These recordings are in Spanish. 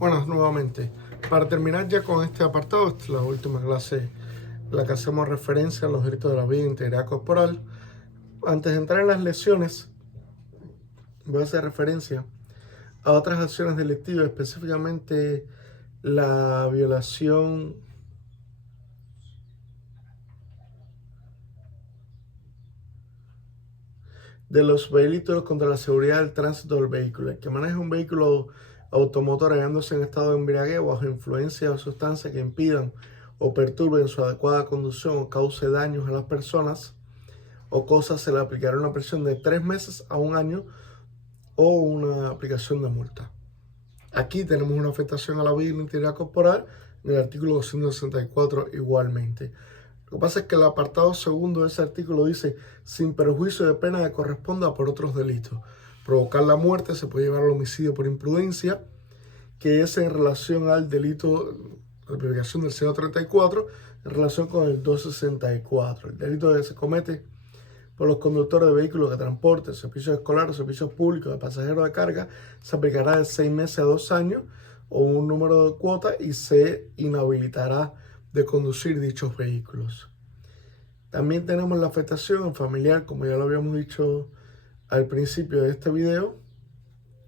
Buenas nuevamente. Para terminar ya con este apartado, esta es la última clase en la que hacemos referencia a los delitos de la vida e integridad corporal. Antes de entrar en las lesiones, voy a hacer referencia a otras acciones delictivas, específicamente la violación de los delitos contra la seguridad del tránsito del vehículo. El que maneja un vehículo automotor hallándose en estado de embriaguez o bajo influencia de sustancias que impidan o perturben su adecuada conducción o cause daños a las personas o cosas, se le aplicará una prisión de 3 meses a 1 año o una aplicación de multa. Aquí tenemos una afectación a la vida y la integridad corporal en el artículo 264 igualmente. Lo que pasa es que el apartado segundo de ese artículo dice: sin perjuicio de pena que corresponda por otros delitos. Provocar la muerte se puede llevar al homicidio por imprudencia, que es en relación al delito de aplicación del 134 en relación con el 264. El delito que se comete por los conductores de vehículos de transporte, servicios escolares, servicios públicos de pasajeros de carga, se aplicará de 6 meses a 2 años o un número de cuotas y se inhabilitará de conducir dichos vehículos. También tenemos la afectación familiar, como ya lo habíamos dicho al principio de este video,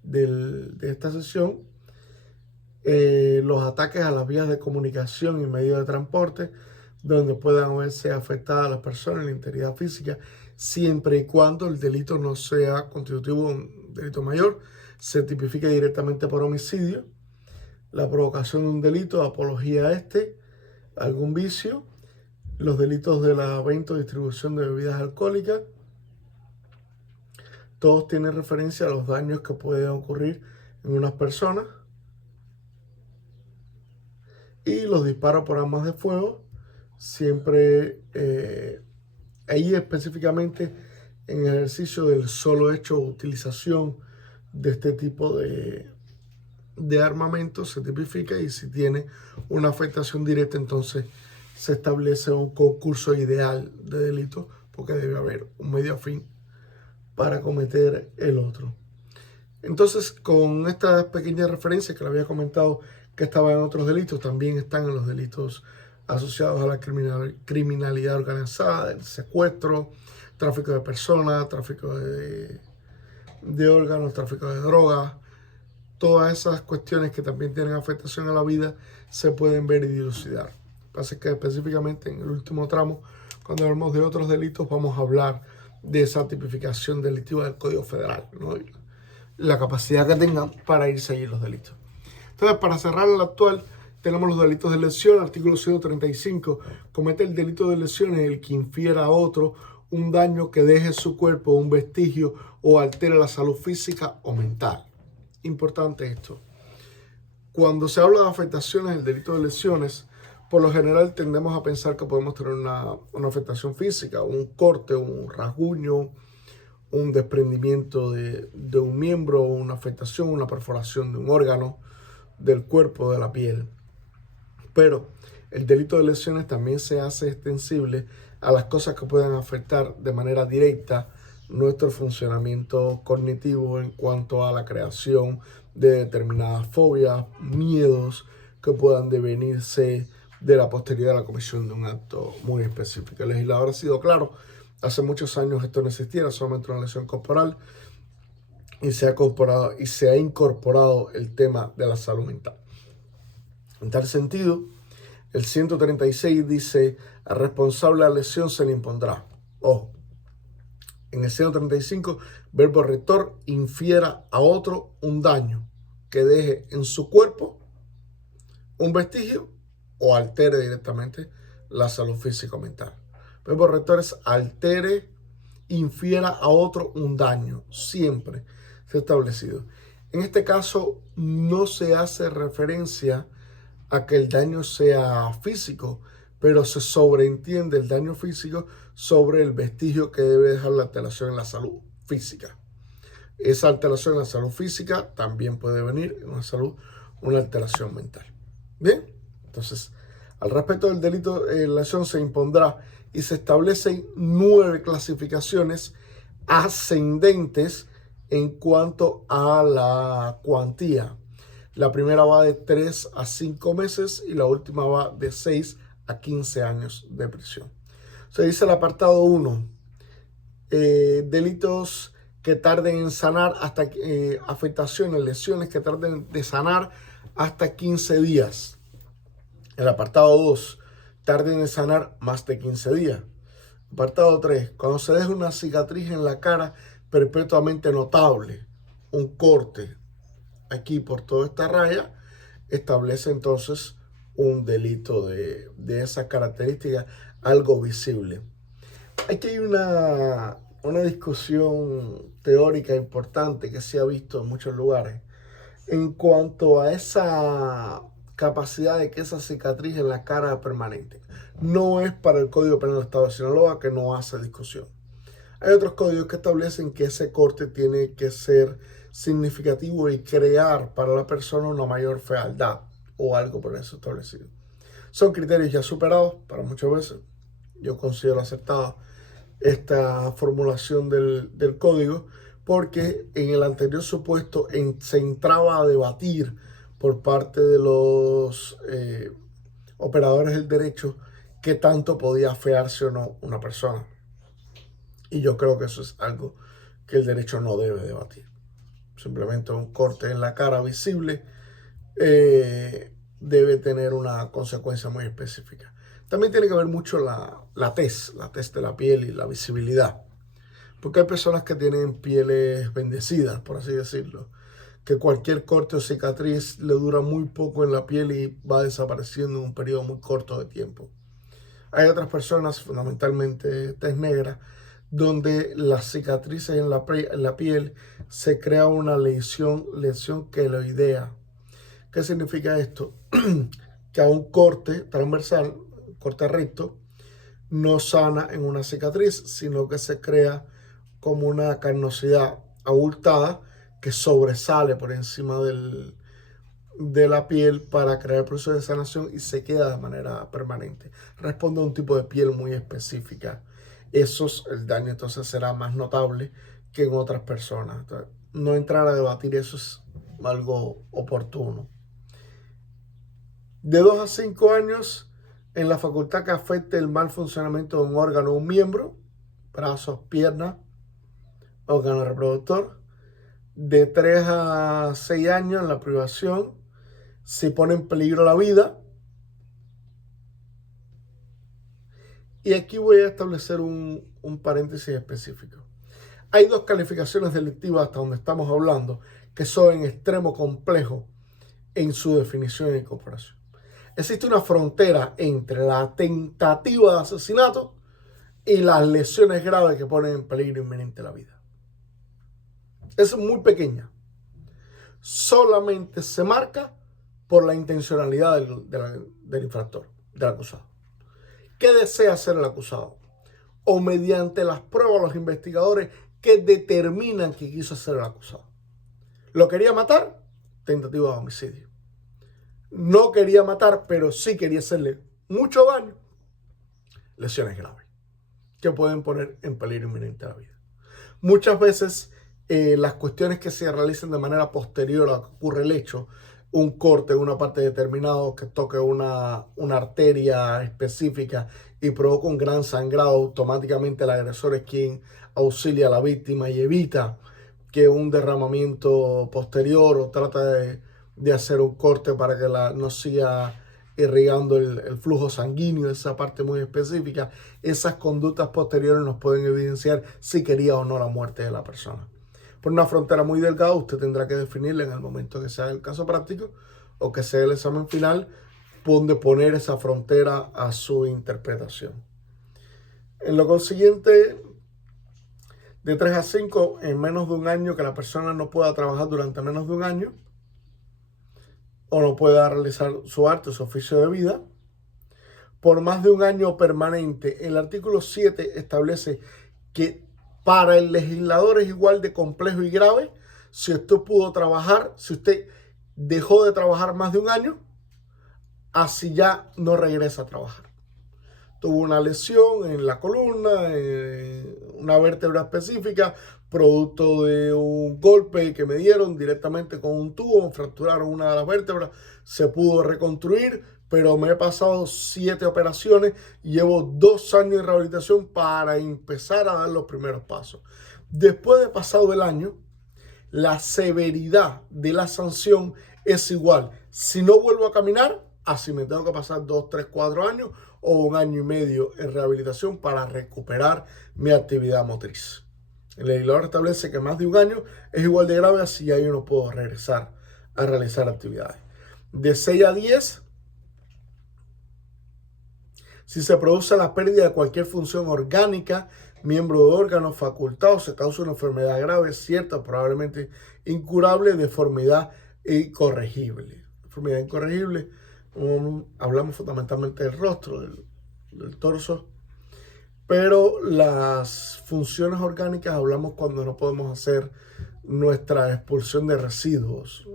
de esta sesión. Los ataques a las vías de comunicación y medios de transporte, donde puedan verse afectadas las personas en la integridad física, siempre y cuando el delito no sea constitutivo de un delito mayor, se tipifica directamente por homicidio. La provocación de un delito, apología a algún vicio, los delitos de la venta o distribución de bebidas alcohólicas, todos tienen referencia a los daños que pueden ocurrir en unas personas. Y los disparos por armas de fuego, siempre ahí específicamente en ejercicio del solo hecho o utilización de este tipo de armamento se tipifica, y si tiene una afectación directa, entonces se establece un concurso ideal de delito, porque debe haber un medio afín para cometer el otro. Entonces, con estas pequeñas referencias que le había comentado que estaban en otros delitos, también están en los delitos asociados a la criminalidad organizada, el secuestro, tráfico de personas, tráfico de órganos, tráfico de drogas. Todas esas cuestiones que también tienen afectación a la vida se pueden ver y dilucidar. Lo que pasa es que específicamente en el último tramo, cuando hablamos de otros delitos, vamos a hablar de esa tipificación delictiva del Código Federal, ¿no? La capacidad que tengan para irse allí los delitos. Entonces, para cerrar el actual, tenemos los delitos de lesión. Artículo 135, comete el delito de lesión en el que infiera a otro un daño que deje en su cuerpo un vestigio o altere la salud física o mental. Importante esto. Cuando se habla de afectaciones del delito de lesiones, por lo general tendemos a pensar que podemos tener una afectación física, un corte, un rasguño, un desprendimiento de un miembro, una afectación, una perforación de un órgano del cuerpo, de la piel. Pero el delito de lesiones también se hace extensible a las cosas que puedan afectar de manera directa nuestro funcionamiento cognitivo en cuanto a la creación de determinadas fobias, miedos que puedan devenirse de la posteridad de la comisión de un acto muy específico. El legislador ha sido claro: hace muchos años esto no existía, era solamente una lesión corporal, y se ha incorporado el tema de la salud mental. En tal sentido, el 136 dice: al responsable de la lesión se le impondrá. Ojo, en el 135, verbo rector, infiera a otro un daño que deje en su cuerpo un vestigio o altere directamente la salud física o mental. Verbo rector es altere, infiera a otro un daño. Siempre se ha establecido. En este caso no se hace referencia a que el daño sea físico, pero se sobreentiende el daño físico sobre el vestigio que debe dejar la alteración en la salud física. Esa alteración en la salud física también puede venir en una alteración mental. Bien, entonces, al respecto del delito de lesión se impondrá, y se establecen 9 clasificaciones ascendentes en cuanto a la cuantía. La primera va de 3 a 5 meses y la última va de 6 a 15 años de prisión. Se dice el apartado 1, delitos que tarden en sanar hasta afectaciones, lesiones que tarden de sanar hasta 15 días. El apartado 2, tarden en sanar más de 15 días. Apartado 3, cuando se deja una cicatriz en la cara perpetuamente notable, un corte aquí por toda esta raya, establece entonces un delito de esas características, algo visible. Aquí hay una discusión teórica importante que se ha visto en muchos lugares en cuanto a esa capacidad de que esa cicatriz en la cara permanente. No es para el Código Penal del Estado de Sinaloa, que no hace discusión. Hay otros códigos que establecen que ese corte tiene que ser significativo y crear para la persona una mayor fealdad o algo por eso establecido. Son criterios ya superados para muchas veces. Yo considero aceptada esta formulación del código porque en el anterior supuesto se entraba a debatir por parte de los operadores del derecho qué tanto podía afearse o no una persona. Y yo creo que eso es algo que el derecho no debe debatir. Simplemente un corte en la cara visible debe tener una consecuencia muy específica. También tiene que ver mucho la tez de la piel y la visibilidad. Porque hay personas que tienen pieles bendecidas, por así decirlo, que cualquier corte o cicatriz le dura muy poco en la piel y va desapareciendo en un periodo muy corto de tiempo. Hay otras personas, fundamentalmente tez negra, donde las cicatrices en la piel se crea una lesión queloidea. ¿Qué significa esto? Que a un corte transversal, corte recto, no sana en una cicatriz, sino que se crea como una carnosidad abultada que sobresale por encima de la piel para crear el proceso de sanación y se queda de manera permanente. Responde a un tipo de piel muy específica. El daño entonces será más notable que en otras personas. Entonces, no entrar a debatir eso es algo oportuno. De 2 a 5 años en la facultad que afecte el mal funcionamiento de un órgano o un miembro, brazos, piernas, órgano reproductor. De 3 a 6 años en la privación si pone en peligro la vida. Y aquí voy a establecer un paréntesis específico. Hay dos calificaciones delictivas hasta donde estamos hablando que son en extremo complejo en su definición y incorporación. Existe una frontera entre la tentativa de asesinato y las lesiones graves que ponen en peligro inminente la vida. Es muy pequeña. Solamente se marca por la intencionalidad del infractor, del acusado. ¿Qué desea hacer el acusado? O mediante las pruebas los investigadores que determinan que quiso hacer el acusado. ¿Lo quería matar? Tentativa de homicidio. No quería matar, pero sí quería hacerle mucho daño. Lesiones graves que pueden poner en peligro inminente la vida. Muchas veces las cuestiones que se realizan de manera posterior a que ocurre el hecho, un corte en una parte determinada que toque una arteria específica y provoca un gran sangrado, automáticamente el agresor es quien auxilia a la víctima y evita que un derramamiento posterior o trata de hacer un corte para que no siga irrigando el flujo sanguíneo, esa parte muy específica. Esas conductas posteriores nos pueden evidenciar si quería o no la muerte de la persona. Por una frontera muy delgada, usted tendrá que definirla en el momento que sea el caso práctico o que sea el examen final, donde poner esa frontera a su interpretación. En lo consiguiente, de 3 a 5, en menos de un año, que la persona no pueda trabajar durante menos de un año o no pueda realizar su arte, su oficio de vida, por más de un año permanente. El artículo 7 establece que para el legislador es igual de complejo y grave si usted pudo trabajar, si usted dejó de trabajar más de un año, así ya no regresa a trabajar. Tuvo una lesión en la columna, una vértebra específica, producto de un golpe que me dieron directamente con un tubo, me fracturaron una de las vértebras, se pudo reconstruir, pero me he pasado 7 operaciones y llevo 2 años de rehabilitación para empezar a dar los primeros pasos. Después de pasado el año, la severidad de la sanción es igual. Si no vuelvo a caminar, así me tengo que pasar 2, 3, 4 años o 1 año y medio en rehabilitación para recuperar mi actividad motriz. El legislador establece que más de 1 año es igual de grave, así ya yo no puedo regresar a realizar actividades. De 6 a 10, si se produce la pérdida de cualquier función orgánica, miembro de órgano, facultad o se causa una enfermedad grave, cierta, probablemente incurable, deformidad incorregible. Enfermedad incorregible, hablamos fundamentalmente del rostro, del torso, pero las funciones orgánicas hablamos cuando no podemos hacer nuestra expulsión de residuos,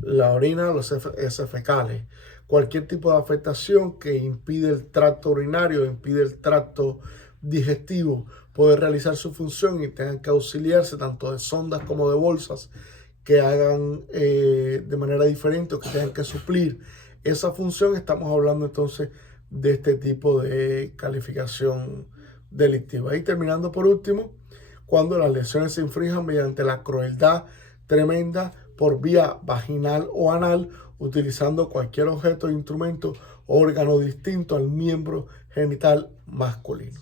la orina, los heces fecales, cualquier tipo de afectación que impide el tracto urinario, impide el tracto digestivo poder realizar su función y tengan que auxiliarse tanto de sondas como de bolsas que hagan de manera diferente o que tengan que suplir esa función. Estamos hablando entonces de este tipo de calificación delictiva. Y terminando por último, cuando las lesiones se infrinjan mediante la crueldad tremenda por vía vaginal o anal, utilizando cualquier objeto, instrumento o órgano distinto al miembro genital masculino.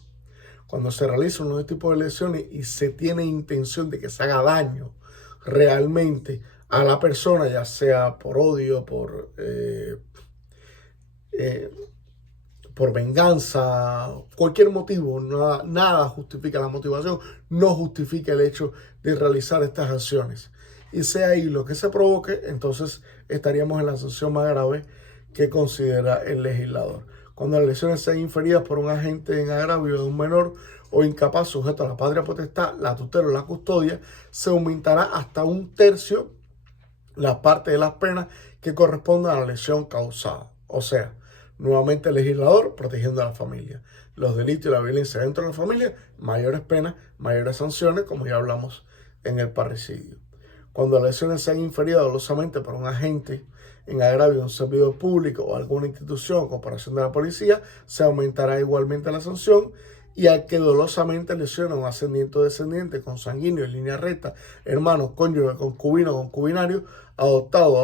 Cuando se realizan uno de este tipo de lesiones y se tiene intención de que se haga daño realmente a la persona, ya sea por odio, por venganza, cualquier motivo, nada justifica la motivación, no justifica el hecho de realizar estas acciones. Y sea ahí lo que se provoque, entonces estaríamos en la sanción más grave que considera el legislador. Cuando las lesiones sean inferidas por un agente en agravio de un menor o incapaz sujeto a la patria potestad, la tutela o la custodia, se aumentará hasta 1/3 la parte de las penas que correspondan a la lesión causada. O sea, nuevamente el legislador protegiendo a la familia. Los delitos y la violencia dentro de la familia, mayores penas, mayores sanciones, como ya hablamos en el parricidio. Cuando las lesiones sean inferidas dolosamente por un agente en agravio de un servidor público o alguna institución o corporación de la policía, se aumentará igualmente la sanción. Y al que dolosamente lesiona a un ascendiente o descendiente, consanguíneo, en línea recta, hermano, cónyuge, concubino, concubinario, adoptado,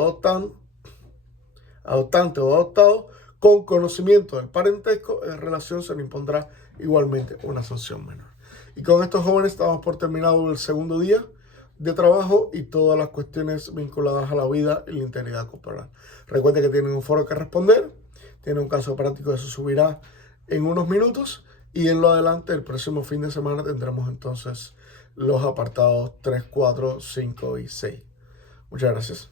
adoptante o adoptado, con conocimiento del parentesco, en relación se le impondrá igualmente una sanción menor. Y con estos jóvenes estamos por terminado el segundo día de trabajo y todas las cuestiones vinculadas a la vida y la integridad corporal. Recuerden que tienen un foro que responder, tienen un caso práctico que se subirá en unos minutos y en lo adelante el próximo fin de semana tendremos entonces los apartados 3, 4, 5 y 6. Muchas gracias.